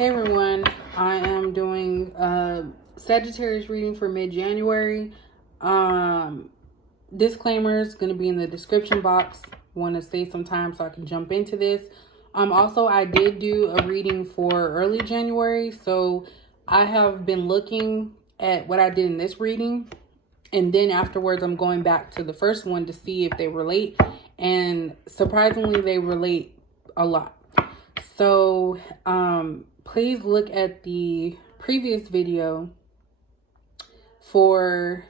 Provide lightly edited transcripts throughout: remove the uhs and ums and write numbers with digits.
Hey everyone, I am doing a Sagittarius reading for mid-January. Disclaimer is going to be in the description box. Want to save some time so I can jump into this. Also, I did do a reading for early January, so I have been looking at what I did in this reading, and then afterwards I'm going back to the first one to see if they relate, and surprisingly they relate a lot. So please look at the previous video for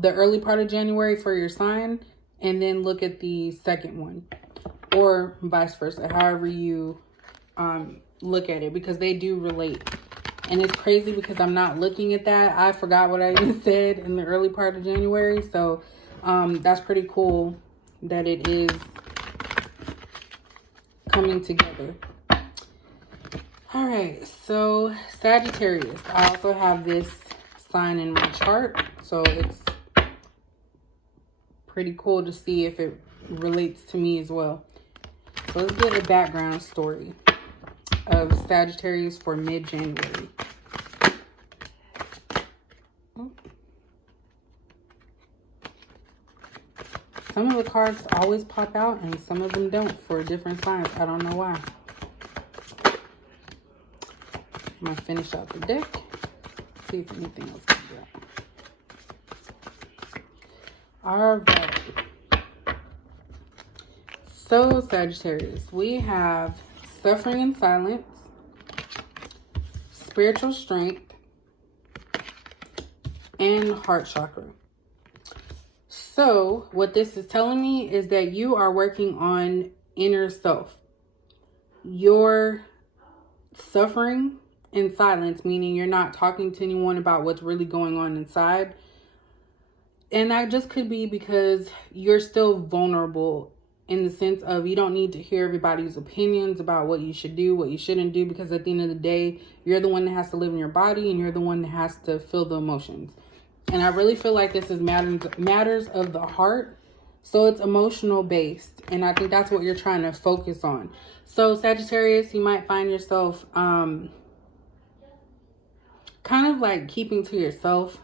the early part of January for your sign, and then look at the second one, or vice versa, however you look at it, because they do relate. And it's crazy because I'm not looking at that. I forgot what I even said in the early part of January. So that's pretty cool that it is coming together. All right, so Sagittarius. I also have this sign in my chart, so it's pretty cool to see if it relates to me as well. So let's get a background story of Sagittarius for mid-January. Some of the cards always pop out and some of them don't for different signs. I don't know why. I'm going to finish out the deck. See if anything else comes out. Alright. So, Sagittarius, we have suffering in silence, spiritual strength, and heart chakra. So, what this is telling me is that you are working on inner self. You're suffering in silence, meaning you're not talking to anyone about what's really going on inside. And that just could be because you're still vulnerable, in the sense of you don't need to hear everybody's opinions about what you should do, what you shouldn't do, because at the end of the day, you're the one that has to live in your body and you're the one that has to feel the emotions. And I really feel like this is matters of the heart. So it's emotional based. And I think that's what you're trying to focus on. So Sagittarius, you might find yourself kind of like keeping to yourself.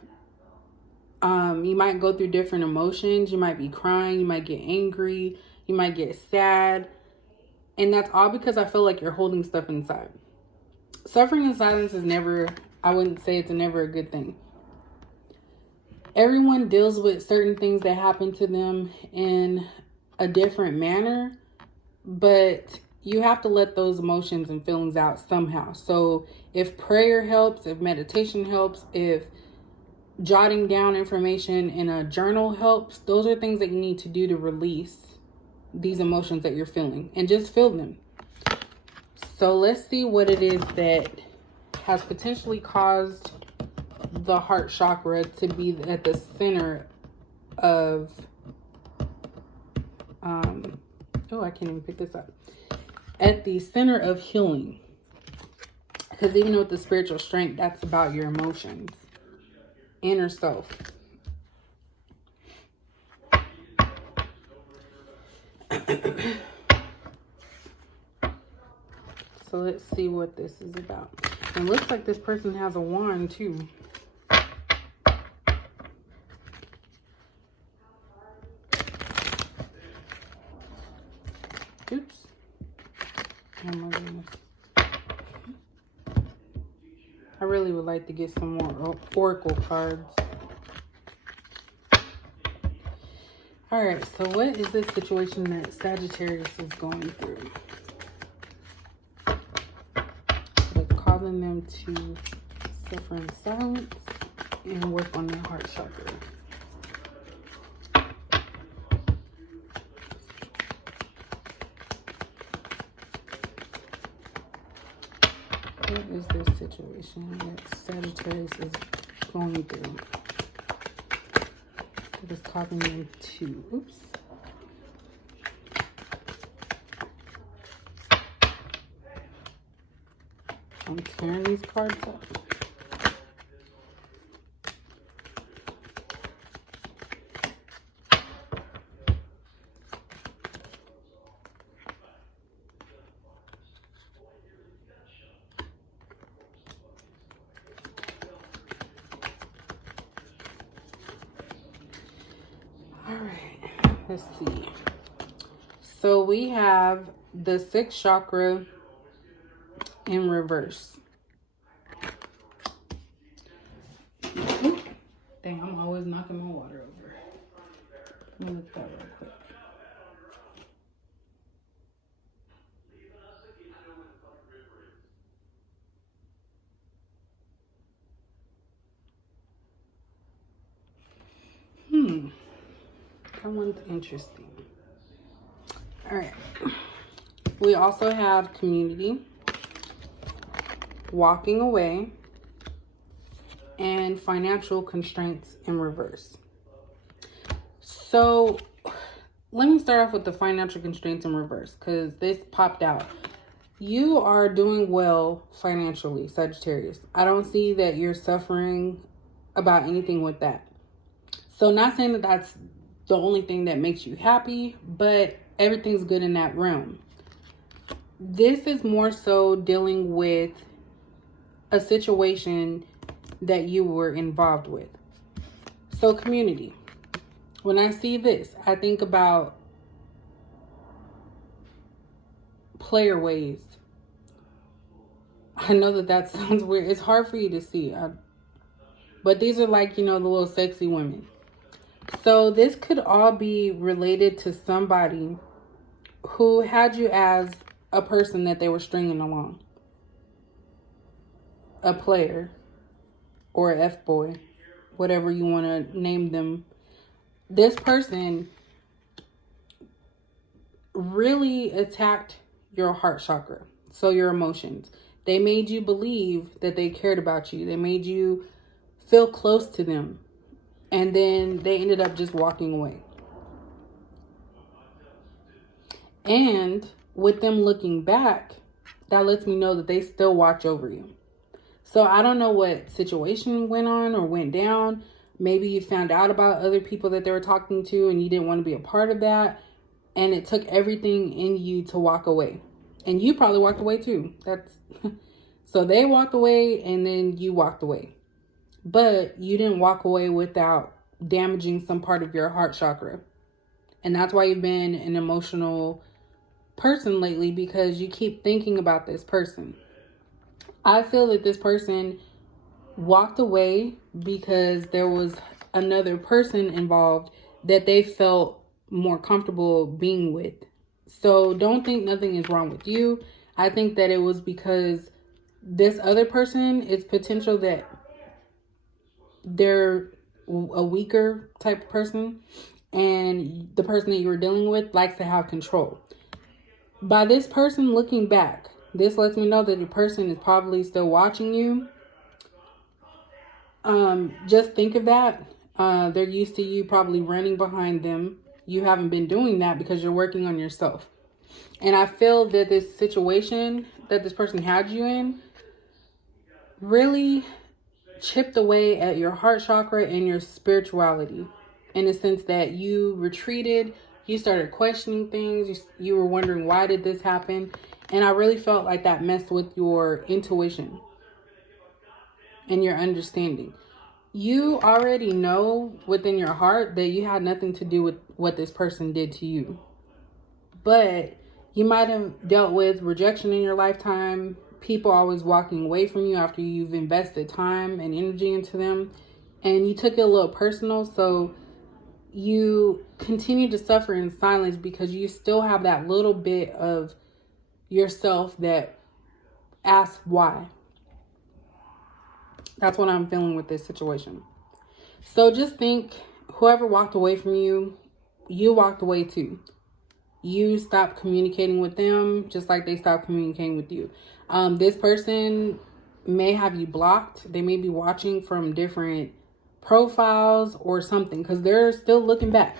You might go through different emotions. You might be crying. You might get angry. You might get sad. And that's all because I feel like you're holding stuff inside. Suffering in silence is never, I wouldn't say it's never a good thing. Everyone deals with certain things that happen to them in a different manner, but you have to let those emotions and feelings out somehow. So if prayer helps, if meditation helps, if jotting down information in a journal helps, those are things that you need to do to release these emotions that you're feeling, and just feel them. So let's see what it is that has potentially caused the heart chakra to be at the center of oh, I can't even pick this up, at the center of healing. Because even with the spiritual strength, that's about your emotions, inner self. So let's see what this is about. It looks like this person has a wand too. Oops. Oh my goodness. I really would like to get some more oracle cards. Alright, so what is this situation that Sagittarius is going through? It's causing them to suffer in silence and work on their heart chakra. What is this situation that Sagittarius is going through? It is causing them to, oops. I'm tearing these cards up. Let's see. So we have the sixth chakra in reverse. Oop. Dang, I'm always knocking my water over. Let me look that real quick. That one's interesting. All right. We also have community, walking away, and financial constraints in reverse. So let me start off with the financial constraints in reverse because this popped out. You are doing well financially, Sagittarius. I don't see that you're suffering about anything with that. So not saying that that's the only thing that makes you happy, but everything's good in that realm. This is more so dealing with a situation that you were involved with. So community. When I see this, I think about player ways. I know that sounds weird. It's hard for you to see. But these are like, the little sexy women. So this could all be related to somebody who had you as a person that they were stringing along. A player or a F-boy, whatever you want to name them. This person really attacked your heart chakra, so your emotions. They made you believe that they cared about you. They made you feel close to them. And then they ended up just walking away. And with them looking back, that lets me know that they still watch over you. So I don't know what situation went on or went down. Maybe you found out about other people that they were talking to and you didn't want to be a part of that. And it took everything in you to walk away. And you probably walked away too. So they walked away and then you walked away. But you didn't walk away without damaging some part of your heart chakra. And that's why you've been an emotional person lately, because you keep thinking about this person. I feel that this person walked away because there was another person involved that they felt more comfortable being with. So don't think nothing is wrong with you. I think that it was because this other person is potential that they're a weaker type of person, and the person that you were dealing with likes to have control. By this person looking back, this lets me know that the person is probably still watching you. Just think of that. They're used to you probably running behind them. You haven't been doing that because you're working on yourself. And I feel that this situation that this person had you in really chipped away at your heart chakra and your spirituality, in the sense that you retreated, you started questioning things, you were wondering, why did this happen? And I really felt like that messed with your intuition and your understanding. You already know within your heart that you had nothing to do with what this person did to you, but you might have dealt with rejection in your lifetime, people always walking away from you after you've invested time and energy into them, and you took it a little personal. So you continue to suffer in silence because you still have that little bit of yourself that asks why. That's what I'm feeling with this situation. So just think, whoever walked away from you, you walked away too. You stopped communicating with them just like they stopped communicating with you. This person may have you blocked. They may be watching from different profiles or something, because they're still looking back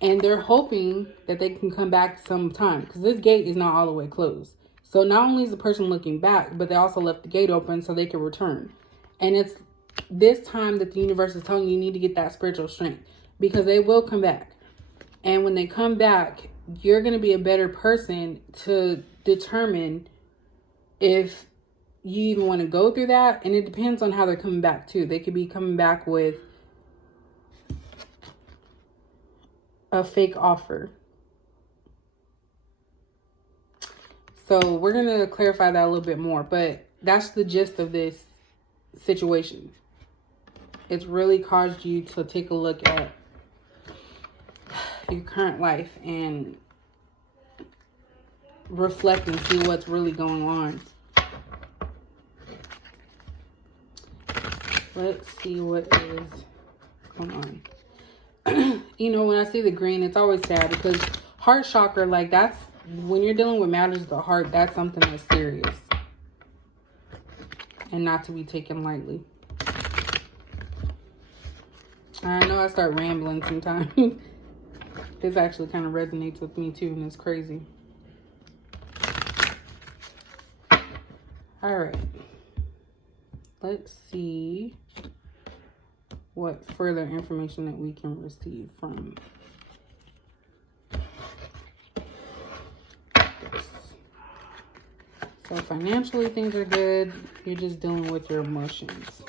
and they're hoping that they can come back sometime, because this gate is not all the way closed. So not only is the person looking back, but they also left the gate open so they can return. And it's this time that the universe is telling you, you need to get that spiritual strength, because they will come back. And when they come back, you're going to be a better person to determine if you even want to go through that. And it depends on how they're coming back too. They could be coming back with a fake offer. So we're going to clarify that a little bit more, but that's the gist of this situation. It's really caused you to take a look at your current life and reflect and see what's really going on. Let's see what is going on. You know, when I see the green, it's always sad because heart chakra, like that's when you're dealing with matters of the heart, that's something that's serious and not to be taken lightly. I know I start rambling sometimes. This actually kind of resonates with me too, and it's crazy. All right. Let's see what further information that we can receive from this. So financially, things are good. You're just dealing with your emotions.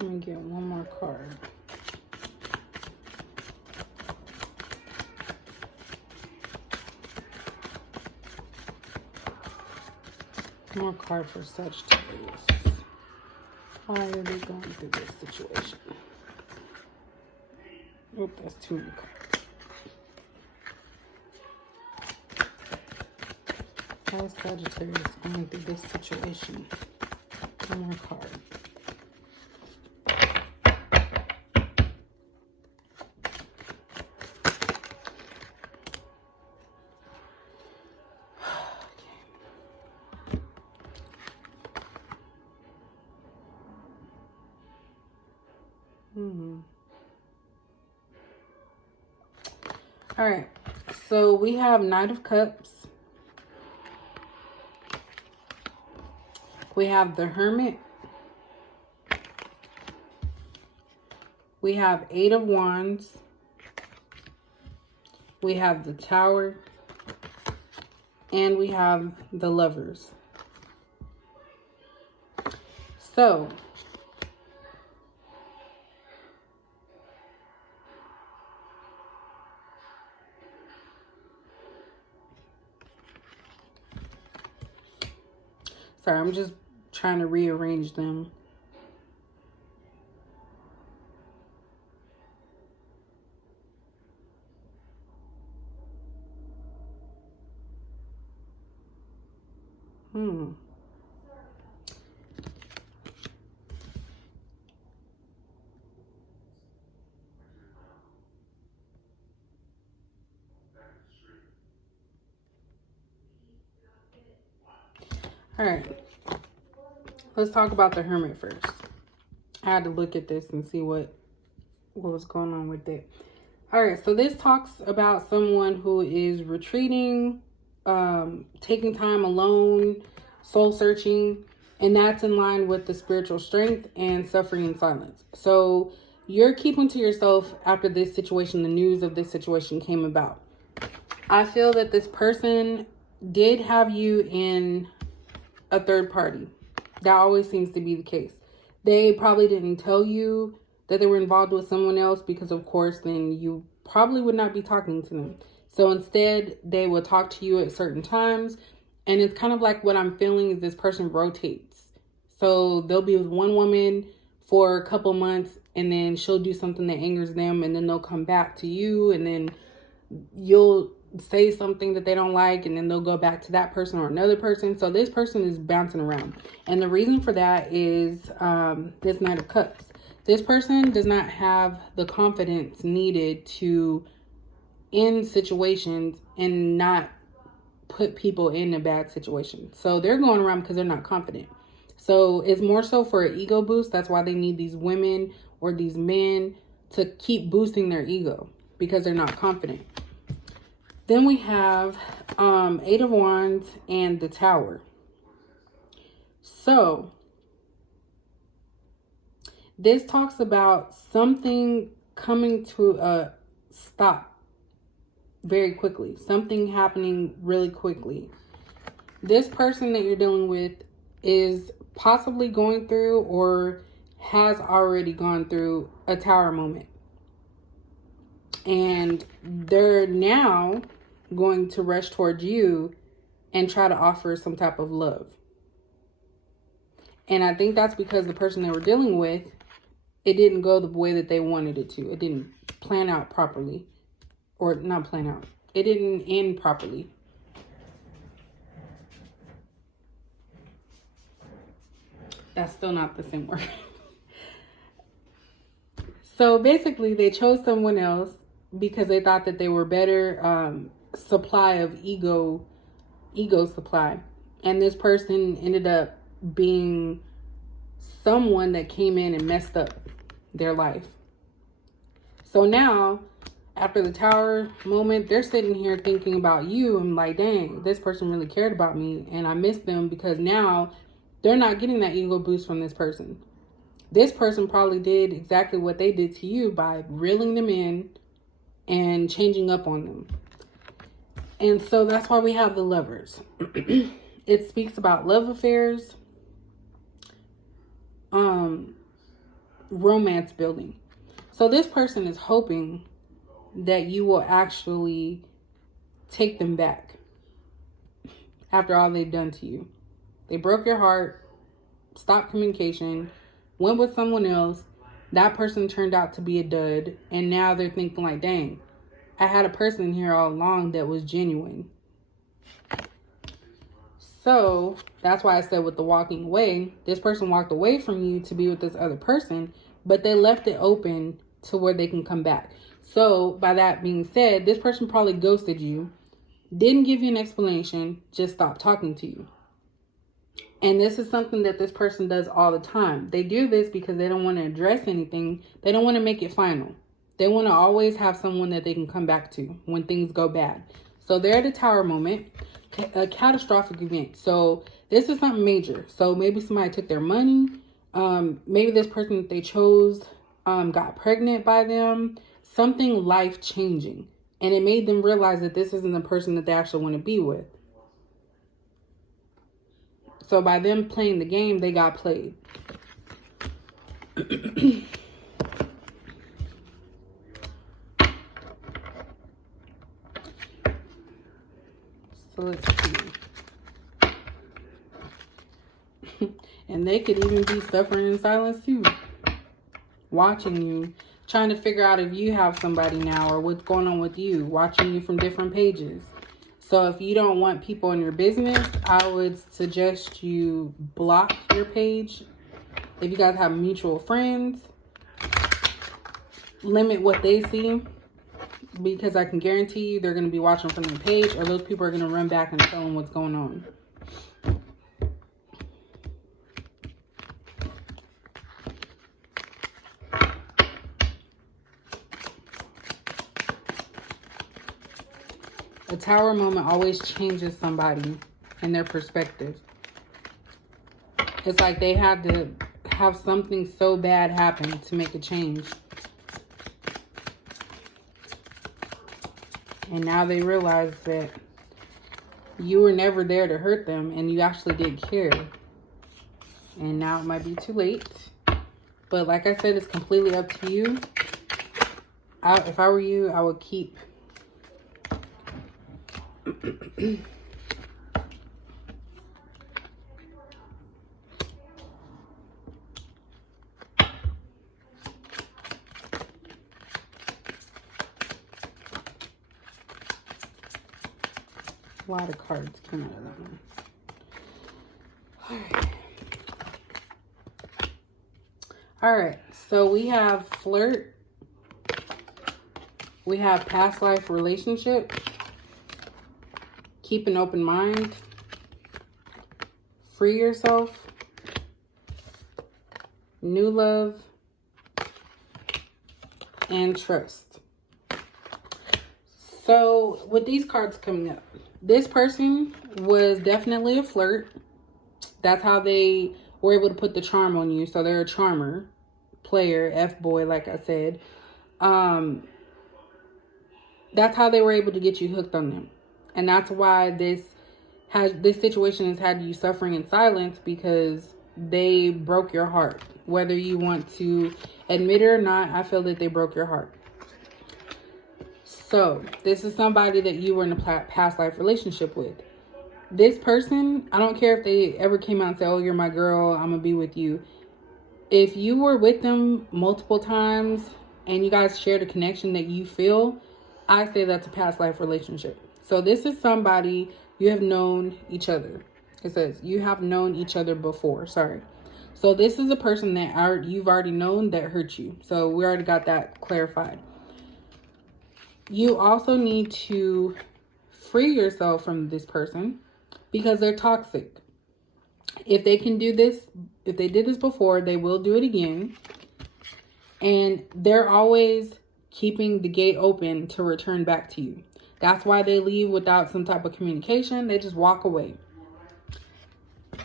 Let me get one more card. More card for Sagittarius. Why are they going through this situation? Oh, that's too many cards. Why is Sagittarius going through this situation? One more card. All right, so we have Knight of Cups. We have the Hermit. We have Eight of Wands. We have the Tower. And we have the Lovers. So, sorry, I'm just trying to rearrange them. All right, let's talk about the Hermit first. I had to look at this and see what was going on with it. All right, so this talks about someone who is retreating, taking time alone, soul searching, and that's in line with the spiritual strength and suffering in silence. So you're keeping to yourself after this situation, the news of this situation came about. I feel that this person did have you in a third party. That always seems to be the case. They probably didn't tell you that they were involved with someone else because, of course, then you probably would not be talking to them. So instead, they will talk to you at certain times. And it's kind of like what I'm feeling is this person rotates. So they'll be with one woman for a couple months and then she'll do something that angers them and then they'll come back to you and then you'll say something that they don't like and then they'll go back to that person or another person. So this person is bouncing around. And the reason for that is this Knight of Cups. This person does not have the confidence needed to end situations and not put people in a bad situation. So they're going around because they're not confident. So it's more so for an ego boost. That's why they need these women or these men to keep boosting their ego because they're not confident. Then we have 8 of Wands and the Tower. So this talks about something coming to a stop very quickly. Something happening really quickly. This person that you're dealing with is possibly going through or has already gone through a Tower moment. And they're now going to rush towards you and try to offer some type of love. And I think that's because the person they were dealing with, it didn't go the way that they wanted it to. It didn't plan out properly. Or not plan out. It didn't end properly. That's still not the same word. So basically, they chose someone else because they thought that they were better supply of ego supply. And this person ended up being someone that came in and messed up their life. So now, after the Tower moment, they're sitting here thinking about you and like, dang, this person really cared about me and I missed them, because now they're not getting that ego boost from this person. This person probably did exactly what they did to you by reeling them in and changing up on them. And so that's why we have the Lovers. It speaks about love affairs, romance building. So this person is hoping that you will actually take them back after all they've done to you. They broke your heart, stopped communication, went with someone else. That person turned out to be a dud. And now they're thinking like, dang, I had a person here all along that was genuine. So that's why I said with the walking away, this person walked away from you to be with this other person, but they left it open to where they can come back. So by that being said, this person probably ghosted you, didn't give you an explanation, just stopped talking to you. And this is something that this person does all the time. They do this because they don't want to address anything. They don't want to make it final. They want to always have someone that they can come back to when things go bad. So they're at a Tower moment, a catastrophic event. So this is something major. So maybe somebody took their money. Maybe this person that they chose got pregnant by them. Something life-changing. And it made them realize that this isn't the person that they actually want to be with. So by them playing the game, they got played. So let's see. And they could even be suffering in silence too. Watching you, trying to figure out if you have somebody now or what's going on with you. Watching you from different pages. So if you don't want people in your business, I would suggest you block your page. If you guys have mutual friends, limit what they see, because I can guarantee you they're going to be watching from their page, or those people are going to run back and tell them what's going on. A Tower moment always changes somebody and their perspective. It's like they had to have something so bad happen to make a change. And now they realize that you were never there to hurt them and you actually did care. And now it might be too late. But like I said, it's completely up to you. If I were you, I would keep... A lot of cards came out of that one. All right, so we have flirt. We have past life relationship. Keep an open mind. Free yourself. new love, and trust. So with these cards coming up, this person was definitely a flirt. That's how they were able to put the charm on you. So they're a charmer, player, F-boy, like I said. That's how they were able to get you hooked on them. And that's why this situation has had you suffering in silence, because they broke your heart. Whether you want to admit it or not, I feel that they broke your heart. So this is somebody that you were in a past life relationship with. This person, I don't care if they ever came out and said, oh, you're my girl, I'm gonna be with you. If you were with them multiple times and you guys shared a connection that you feel, I say that's a past life relationship. So this is somebody you have known each other. It says you have known each other before. Sorry. So this is a person that you've already known that hurt you. So we already got that clarified. You also need to free yourself from this person because they're toxic. If they can do this, if they did this before, they will do it again. And they're always keeping the gate open to return back to you. That's why they leave without some type of communication. They just walk away.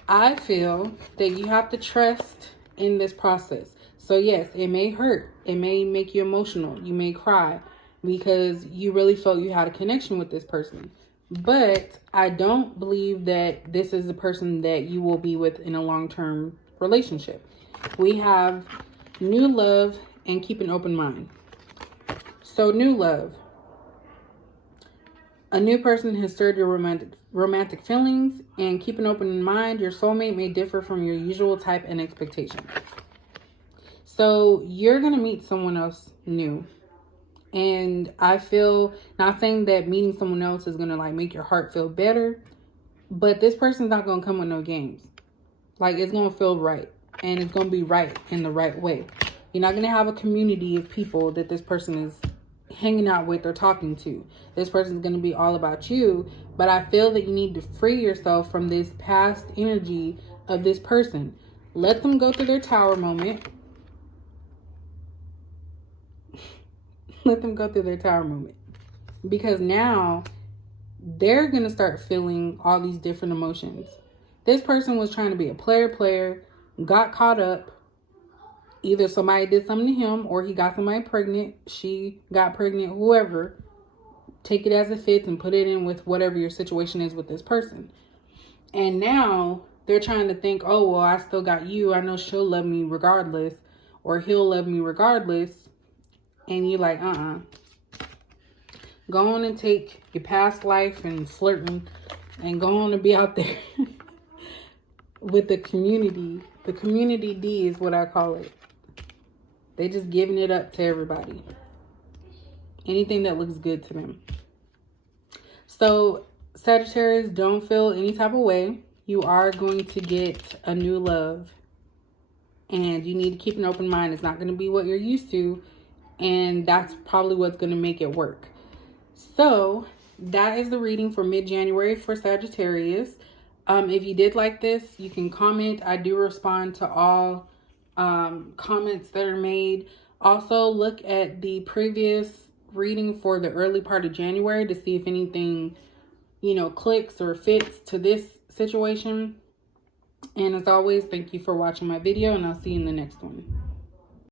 I feel that you have to trust in this process. So yes, it may hurt. It may make you emotional. You may cry because you really felt you had a connection with this person. But I don't believe that this is the person that you will be with in a long-term relationship. We have new love and keep an open mind. So new love. A new person has stirred your romantic feelings, and keep an open mind. Your soulmate may differ from your usual type and expectation. So you're going to meet someone else new. And I feel, not saying that meeting someone else is going to like make your heart feel better, but this person's not going to come with no games. Like, it's going to feel right, and it's going to be right in the right way. You're not going to have a community of people that this person is hanging out with or talking to. This person is going to be all about you, but I feel that you need to free yourself from this past energy of this person. Let them go through their tower moment. Let them go through their tower moment, because now they're going to start feeling all these different emotions. This person was trying to be a player, got caught up. Either somebody did something to him, or he got somebody pregnant, she got pregnant, whoever. Take it as it fits and put it in with whatever your situation is with this person. And now they're trying to think, oh, well, I still got you. I know she'll love me regardless, or he'll love me regardless. And you're like, Go on and take your past life and flirting and go on and be out there with the community. The community D is what I call it. They just giving it up to everybody. Anything that looks good to them. So Sagittarius, don't feel any type of way. You are going to get a new love. And you need to keep an open mind. It's not going to be what you're used to. And that's probably what's going to make it work. So that is the reading for mid-January for Sagittarius. If you did like this, you can comment. I do respond to all comments that are made. Also, look at the previous reading for the early part of January to see if anything, clicks or fits to this situation. And as always, thank you for watching my video, and I'll see you in the next one.